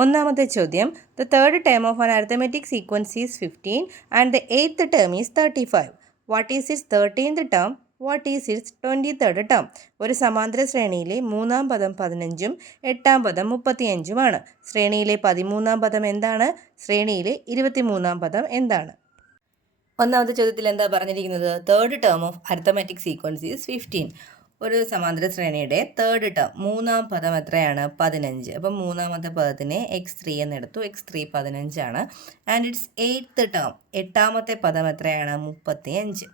ഒന്നാമത്തെ ചോദ്യം, the third term of an arithmetic sequence is 15 and the eighth term is 35. What is it's 13th term? What is it's 23rd term? ഒരു സമാന്തര ശ്രേണിയിലെ മൂന്നാം പദം 15ഉം എട്ടാം പദം 35ഉമാണ്. ശ്രേണിയിലെ 13ാം പദം എന്താണ്? ശ്രേണിയിലെ 23ാം പദം എന്താണ്? ഒന്നാമത്തെ ചോദ്യത്തിൽ എന്താ പറഞ്ഞിരിക്കുന്നത്? Third term of arithmetic sequence is 15. ഒരു സമാന്തര ശ്രേണിയുടെ തേർഡ് ടേം മൂന്നാം പദം എത്രയാണ്? 15. അപ്പം മൂന്നാമത്തെ പദത്തിനെ x3 എന്നെടുത്തു. x3 15ആണ്. ആൻഡ് ഇറ്റ്സ് എയ്ത്ത് ടേം, എട്ടാമത്തെ പദം എത്രയാണ്? 35.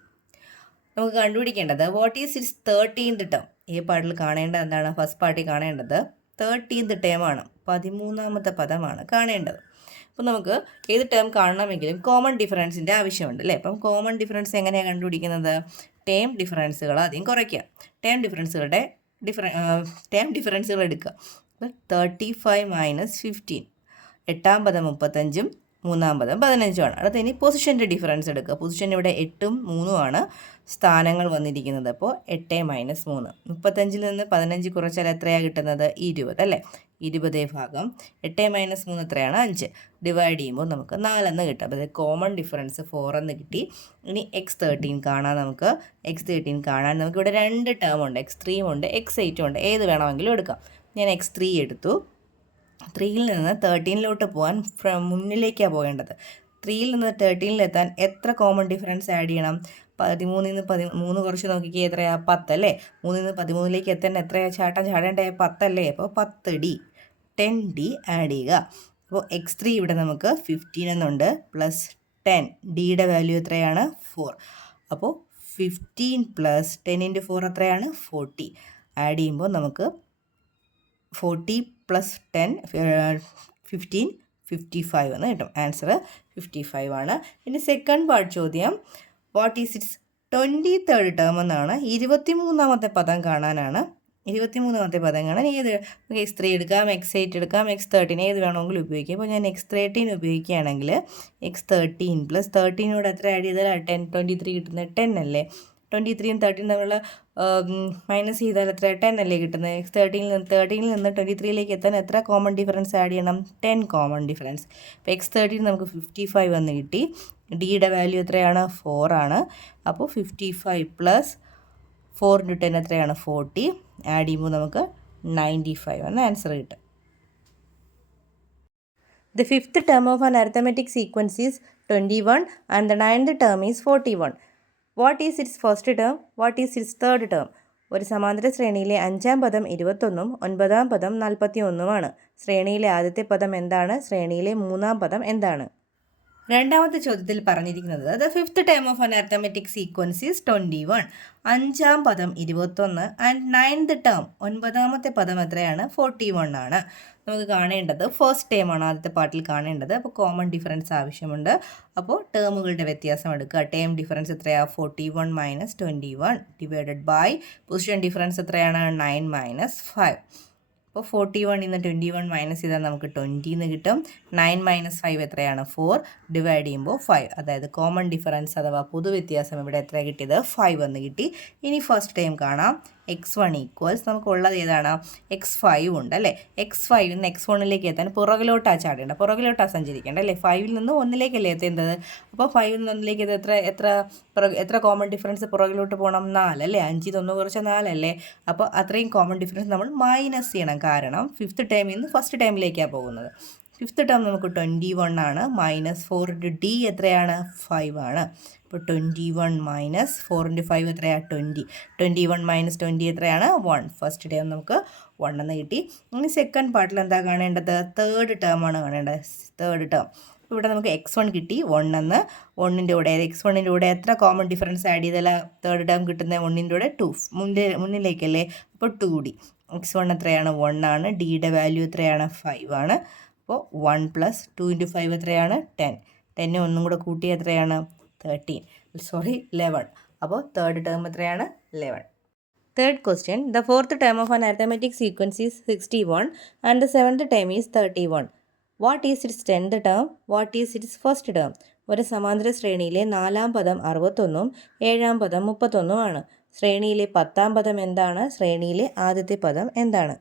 നമുക്ക് കണ്ടുപിടിക്കേണ്ടത് what is it's 13th term. ഈ പാർട്ടിൽ കാണേണ്ടത് എന്താണ്? ഫസ്റ്റ് പാർട്ടിൽ കാണേണ്ടത് 13th ടേമാണ്, 13ാമത്തെ പദമാണ് കാണേണ്ടത്. അപ്പോൾ നമുക്ക് ഏത് ടേം കാണണമെങ്കിലും കോമൺ ഡിഫറൻസിൻ്റെ ആവശ്യമുണ്ട് അല്ലേ? അപ്പം കോമൺ ഡിഫറൻസ് എങ്ങനെയാണ് കണ്ടുപിടിക്കുന്നത്? ടേം ഡിഫറൻസുകൾ ആദ്യം കുറയ്ക്കുക. ടേം ഡിഫറൻസുകൾ എടുക്കുക. അപ്പോൾ 35 - 15, എട്ടാം പദം 35ഉം മൂന്നാം പദം 15ഉമാണ്. അടുത്ത ഇനി പൊസിഷൻ്റെ ഡിഫറൻസ് എടുക്കുക. പൊസിഷൻ ഇവിടെ 8ഉം 3ഉമാണ് സ്ഥാനങ്ങൾ വന്നിരിക്കുന്നത്. അപ്പോൾ 8 - 3, 35 നിന്ന് 15 കുറച്ചാൽ എത്രയാണ് കിട്ടുന്നത്? 20 അല്ലേ? 20 ഭാഗം 8 - 3 എത്രയാണ്? 5. ഡിവൈഡ് ചെയ്യുമ്പോൾ നമുക്ക് 4 എന്ന് കിട്ടും. അപ്പോൾ കോമൺ ഡിഫറൻസ് 4 എന്ന് കിട്ടി. ഇനി x13 കാണാൻ നമുക്ക്. x13 കാണാൻ നമുക്കിവിടെ രണ്ട് ടേം ഉണ്ട്, x3 ഉണ്ട് x8 ഉണ്ട്. ഏത് വേണമെങ്കിലും എടുക്കാം. ഞാൻ x3 എടുത്തു. 3യിൽ നിന്ന് 13ലോട്ട് പോകാൻ മുന്നിലേക്കാണ് പോകേണ്ടത്. 3യിൽ നിന്ന് 13-ലെത്താൻ എത്ര കോമൺ ഡിഫറൻസ് ആഡ് ചെയ്യണം? 13ൽ നിന്ന് 3 കുറച്ച് നോക്കിക്കുക, എത്രയാണ്? 10 അല്ലേ? 3ൽ നിന്ന് 13ലേക്ക് എത്താൻ എത്രയാണ് ചാടേണ്ടത്? 10 അല്ലേ? അപ്പോൾ 10D, 10D ആഡ് ചെയ്യുക. അപ്പോൾ x3 ഇവിടെ നമുക്ക് 15 എന്നുണ്ട്, പ്ലസ് 10, ഡിയുടെ വാല്യൂ എത്രയാണ്? 4. അപ്പോൾ 15 + 10 × 4 എത്രയാണ്? 40. ആഡ് ചെയ്യുമ്പോൾ നമുക്ക് 40 + 10, 15, 55 എന്ന് കിട്ടും. ആൻസർ 55 ആണ്. ഇനി സെക്കൻഡ് പാർട്ട് ചോദ്യം, what is it's 23rd term എന്നാണ്. 23ാമത്തെ പദം കാണാനാണ്. 23ാമത്തെ പദം കാണാൻ ഏത്? x3 എടുക്കാം, x8 എടുക്കാം, x13 ഏത് വേണമെങ്കിലും ഉപയോഗിക്കാം. അപ്പോൾ ഞാൻ x13 ഉപയോഗിക്കുകയാണെങ്കിൽ x13 + 13 എത്ര ആഡ് ചെയ്താൽ 10, 23 കിട്ടുന്നത്? 10 അല്ലേ? 23ഉം 13 തമ്മിലുള്ള മൈനസ് ചെയ്താൽ എത്ര? 10 അല്ലേ കിട്ടുന്നത്? x13ൽ നിന്ന് 23ലേക്ക് എത്താൻ എത്ര കോമൺ ഡിഫറൻസ് ആഡ് ചെയ്യണം? 10 കോമൺ ഡിഫറൻസ്. അപ്പോൾ x13 നമുക്ക് 55 എന്ന് കിട്ടി. ഡിയുടെ വാല്യൂ എത്രയാണ്? 4 ആണ്. അപ്പോൾ 55 + 4 × 10 എത്രയാണ്? 40. ആഡ് ചെയ്യുമ്പോൾ നമുക്ക് 95 എന്ന ആൻസർ കിട്ടും. The fifth term of an arithmetic sequence is 21 and the ninth term is 41. What is its first term? What is it's third term? ഒരു സമാന്തര ശ്രേണിയിലെ അഞ്ചാം പദം 21ഉം ഒൻപതാം പദം 41ഉമാണ്. ശ്രേണിയിലെ ആദ്യത്തെ പദം എന്താണ്? ശ്രേണിയിലെ മൂന്നാം പദം എന്താണ്? രണ്ടാമത്തെ ചോദ്യത്തിൽ പറഞ്ഞിരിക്കുന്നത് the fifth term of an arithmetic sequence is 21. അഞ്ചാം പദം 21 ആൻഡ് നയൻത് ടേം ഒൻപതാമത്തെ പദം എത്രയാണ്? 41 ആണ്. നമുക്ക് കാണേണ്ടത് ഫസ്റ്റ് ടേം ആണ് ആദ്യത്തെ പാർട്ടിൽ കാണേണ്ടത്. അപ്പോൾ കോമൺ ഡിഫറൻസ് ആവശ്യമുണ്ട്. അപ്പോൾ ടേമുകളുടെ വ്യത്യാസം എടുക്കുക. ടേം ഡിഫറൻസ് എത്രയാണ്? 41 - 21 ഡിവൈഡഡ് ബൈ പൊസിഷൻ ഡിഫറൻസ് എത്രയാണ്? 9 - 5. അപ്പോൾ 41 നിന്ന് 21 മൈനസ് ചെയ്താൽ നമുക്ക് 20 എന്ന് കിട്ടും. 9 - 5 എത്രയാണ്? 4. ഡിവൈഡ് ചെയ്യുമ്പോൾ 5. അതായത് കോമൺ ഡിഫറൻസ് അഥവാ പൊതുവ്യത്യാസം ഇവിടെ എത്ര കിട്ടിയത്? 5 എന്ന് കിട്ടി. ഇനി ഫസ്റ്റ് ടൈം കാണാം. x1 ഈക്വൽസ് നമുക്കുള്ളത് ഏതാണ്? x5 ഉണ്ട് അല്ലേ? x5 നിന്ന് x1ലേക്ക് എത്താൻ പുറകിലോട്ടാണ് ചാടേണ്ടത്, പുറകിലോട്ടാണ് സഞ്ചരിക്കേണ്ടത് അല്ലേ? 5ൽ നിന്ന് 1ലേക്കല്ലേ എത്തേണ്ടത്? അപ്പോൾ 5ൽ നിന്ന് 1ലേക്ക് എത്ര കോമൺ ഡിഫറൻസ് പുറകിലോട്ട് പോകണം? 4 അല്ലേ? 5 1 കുറച്ച് 4 അല്ലേ? അപ്പോൾ അത്രയും കോമൺ ഡിഫറൻസ് നമ്മൾ മൈനസ് ചെയ്യണം. കാരണം ഫിഫ്ത്ത് ടൈമിൽ നിന്ന് ഫസ്റ്റ് ടൈമിലേക്കാണ് പോകുന്നത്. ഫിഫ്ത്ത് ടേം നമുക്ക് 21 ആണ്. -4 × d എത്രയാണ്? 5 ആണ്. അപ്പോൾ 21 - 4 × 5 എത്രയാണ്? 20. 21 - 20 എത്രയാണ്? 1. ഫസ്റ്റ് ടേം നമുക്ക് 1 എന്ന് കിട്ടി. ഇനി സെക്കൻഡ് പാർട്ടിൽ എന്താ കാണേണ്ടത്? തേർഡ് ടേം ആണ് കാണേണ്ടത്. തേർഡ് ടേം ഇവിടെ നമുക്ക് x1 കിട്ടി 1 എന്ന്. 1ൻ്റെ കൂടെ x1ൻ്റെ കൂടെ എത്ര കോമൺ ഡിഫറൻസ് ആഡ് ചെയ്താൽ തേർഡ് ടേം കിട്ടുന്നത്? 1ൻ്റെ കൂടെ 2 മുന്നിലേക്കല്ലേ? അപ്പോൾ 2d. x1 എത്രയാണ്? 1 ആണ്. ഡിയുടെ വാല്യൂ എത്രയാണ്? 5 ആണ്. അപ്പോൾ 1 + 2 × 5 എത്രയാണ്? 10. 10 ഒന്നും കൂടെ കൂട്ടി എത്രയാണ്? 11. അപ്പോൾ തേർഡ് ടേം എത്രയാണ്? 11. Third question, the fourth term of an arithmetic sequence is 61 and the seventh term is 31. What is its 10th term? What is its first term? ഒരു സമാന്തര ശ്രേണിയിലെ നാലാം പദം 61ഉം ഏഴാം പദം 31ഉമാണ്. ശ്രേണിയിലെ 10ാം പദം എന്താണ്? ശ്രേണിയിലെ ആദ്യത്തെ പദം എന്താണ്?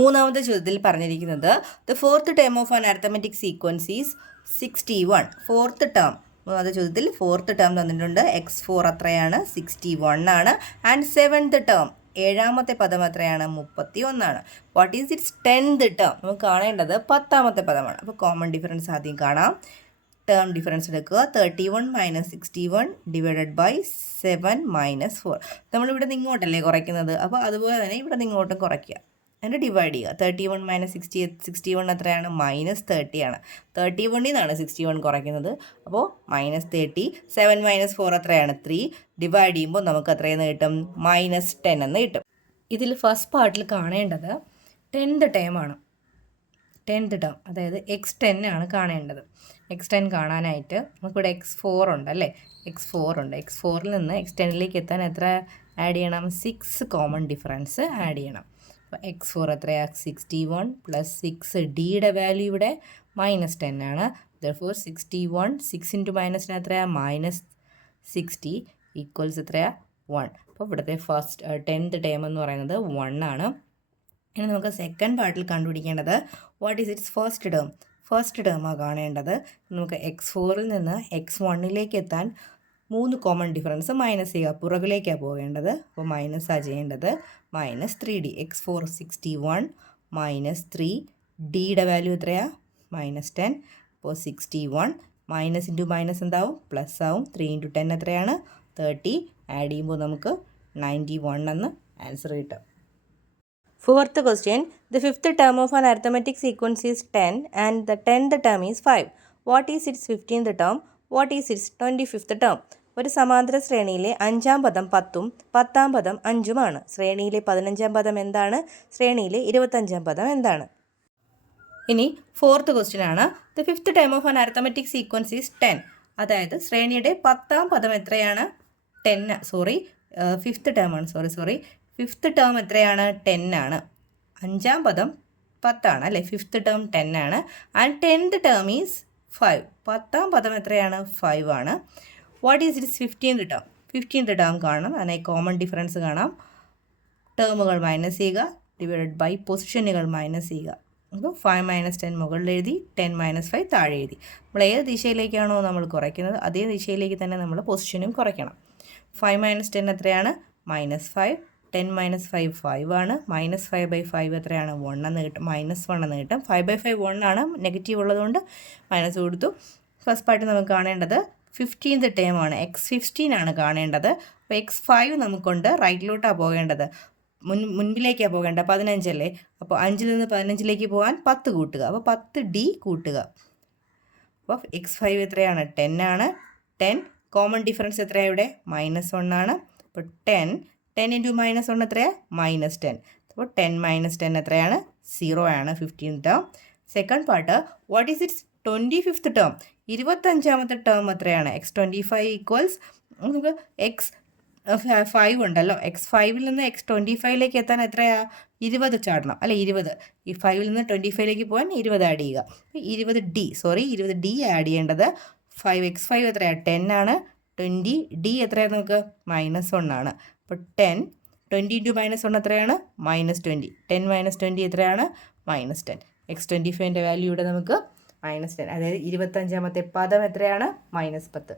മൂന്നാമത്തെ ചോദ്യത്തിൽ പറഞ്ഞിരിക്കുന്നത് the fourth term of an arithmetic sequence is 61. Fourth term, മൂന്നാമത്തെ ചോദ്യത്തിൽ ഫോർത്ത് ടേം തന്നിട്ടുണ്ട്. x4 അത്രയാണ്, 61 ആണ്. ആൻഡ് സെവൻത് ടേം, ഏഴാമത്തെ പദം എത്രയാണ്, 31 ആണ്. What is it's 10th term? നമുക്ക് കാണേണ്ടത് 10ാമത്തെ പദമാണ്. അപ്പോൾ കോമൺ ഡിഫറൻസ് ആദ്യം കാണാം. ടേം ഡിഫറൻസ് എടുക്കുക. 31 - 61 ഡിവൈഡഡ് ബൈ 7 - 4. നമ്മളിവിടെ നിന്ന് ഇങ്ങോട്ടല്ലേ കുറയ്ക്കുന്നത്, അപ്പോൾ അതുപോലെ തന്നെ ഇവിടെ നിന്ന് ഇങ്ങോട്ടും കുറയ്ക്കുക, എന്നിട്ട് ഡിവൈഡ് ചെയ്യുക. 31 - 61 എത്രയാണ്, -30 ആണ്. 31ൽ നിന്നാണ് 61 കുറയ്ക്കുന്നത്, അപ്പോൾ -30. 7 - 4 എത്രയാണ്, 3. ഡിവൈഡ് ചെയ്യുമ്പോൾ നമുക്ക് എത്രയെന്ന് കിട്ടും, -10 എന്ന് കിട്ടും. ഇതിൽ ഫസ്റ്റ് പാർട്ടിൽ കാണേണ്ടത് 10th ടേമാണ്. 10th ടേം, അതായത് x10 ആണ് കാണേണ്ടത്. x10 കാണാനായിട്ട് നമുക്കിവിടെ x4 ഉണ്ട്, x4ൽ നിന്ന് x10ലേക്ക് എത്താൻ എത്ര ആഡ് ചെയ്യണം, 6 കോമൺ ഡിഫറൻസ് ആഡ് ചെയ്യണം. അപ്പോൾ x4 എത്രയാണ്, 61 + 6. ഡിയുടെ വാല്യൂ ഇവിടെ -10 ആണ്. therefore 61 6 × -10 എത്രയാണ്, -60 ഈക്വൽസ് എത്രയാണ്, 1. അപ്പോൾ ഇവിടുത്തെ ഫസ്റ്റ് 10th ടേം എന്ന് പറയുന്നത് 1 ആണ്. ഇനി നമുക്ക് സെക്കൻഡ് പാർട്ടിൽ കണ്ടുപിടിക്കേണ്ടത് what is its first term. First ടേമാണ് കാണേണ്ടത്. നമുക്ക് x4ൽ നിന്ന് x1ലേക്ക് എത്താൻ 3 കോമൺ ഡിഫറൻസ് മൈനസ് ചെയ്യുക, പുറകിലേക്കാണ് പോകേണ്ടത്. അപ്പോൾ മൈനസാണ് ചെയ്യേണ്ടത്. -3d. x4 61 -3. ഡിയുടെ വാല്യൂ എത്രയാണ്, -10. അപ്പോൾ 61 മൈനസ് ഇൻറ്റു മൈനസ് എന്താവും, പ്ലസ് ആവും. 3 × 10 എത്രയാണ്, 30. ആഡ് ചെയ്യുമ്പോൾ നമുക്ക് 91 എന്ന് ആൻസർ കിട്ടും. Fourth question, the fifth term of an arithmetic sequence is 10 and the 10th term is 5. What is its 15th term? What is its 25th term? ഒരു സമാന്തര ശ്രേണിയിലെ 5ാം പദം 10ഉം 10ാം പദം 5ഉമാണ്. ശ്രേണിയിലെ 15ാം പദം എന്താണ്? ശ്രേണിയിലെ 25ാം പദം എന്താണ്? ഇനി ഫോർത്ത് ക്വസ്റ്റ്യൻ ആണ്. The fifth term of an arithmetic sequence is 10. അതായത് ശ്രേണിയുടെ 10ാം പദം എത്രയാണ്, 10. ഫിഫ്ത്ത് ടേം ആണ്, ഫിഫ്ത്ത് ടേം എത്രയാണ്, 10 ആണ്. 5ാം പദം 10 ആണ് അല്ലേ, ഫിഫ്ത്ത് ടേം 10 ആണ്. And 10th term is 5. 10ാം പദം എത്രയാണ്, 5 ആണ്. What is it's 15th term? 15th term കാണണം, അതിനെ കോമൺ ഡിഫറൻസ് കാണാം. ടേമുകൾ മൈനസ് ചെയ്യുക, ഡിവൈഡഡ് ബൈ പൊസിഷനുകൾ മൈനസ് ചെയ്യുക. അപ്പോൾ 5 - 10 മുകളിൽ എഴുതി, 10 - 5 താഴെ എഴുതി. നമ്മൾ ഏത് ദിശയിലേക്കാണോ നമ്മൾ കുറയ്ക്കുന്നത് അതേ ദിശയിലേക്ക് തന്നെ നമ്മൾ പൊസിഷനും കുറയ്ക്കണം. 5 - 10 എത്രയാണ്, -5. 10 - 5 5 ആണ്. -5/5 എത്രയാണ്, 1 എന്ന് കിട്ടും, -1 എന്ന് കിട്ടും. 5/5 1 ആണ്, നെഗറ്റീവ് ഉള്ളതുകൊണ്ട് മൈനസ് കൊടുത്തു. ഫസ്റ്റ് പാർട്ട് നമുക്ക് കാണേണ്ടത് 15th ടേം ആണ്, x15 ആണ് കാണേണ്ടത്. അപ്പോൾ x5 നമുക്കുണ്ട്, റൈറ്റിലോട്ടാണ് പോകേണ്ടത്, മുൻപിലേക്കാണ് പോകേണ്ടത്, 15 അല്ലേ. അപ്പോൾ 5ൽ നിന്ന് 15ലേക്ക് പോകാൻ 10 കൂട്ടുക, അപ്പോൾ 10d കൂട്ടുക. അപ്പോൾ x5 എത്രയാണ്, 10 ആണ്. 10 കോമൺ ഡിഫറൻസ് എത്രയാണ് ഇവിടെ, -1 ആണ്. അപ്പോൾ 10 × -1 എത്രയാണ്, -10. അപ്പോൾ 10 - 10 എത്രയാണ്, 0 ആണ് 15th term. Second part, what is it's 25th term? 25ാമത്തെ term എത്രയാണ്, x25 ഈക്വൽസ്, നമുക്ക് x5 ഉണ്ടല്ലോ, x5ൽ നിന്ന് x25ലേക്ക് എത്താൻ എത്രയാണ്, 20 ചാടണം അല്ലെ, 20. ഈ 5ൽ നിന്ന് 25ലേക്ക് പോകാൻ 20 ആഡ് ചെയ്യുക. 20d ആഡ് ചെയ്യേണ്ടത്. x5 എത്രയാണ്, 10 ആണ്. 20d എത്രയാണ് നമുക്ക്, -1 ആണ്. അപ്പോൾ 10 20 × -1 എത്രയാണ്, -20. 10 - 20 എത്രയാണ്, -10. x25ൻ്റെ വാല്യൂ ഇവിടെ നമുക്ക് -10, അതായത് 25ാമത്തെ പദം എത്രയാണ്, -10.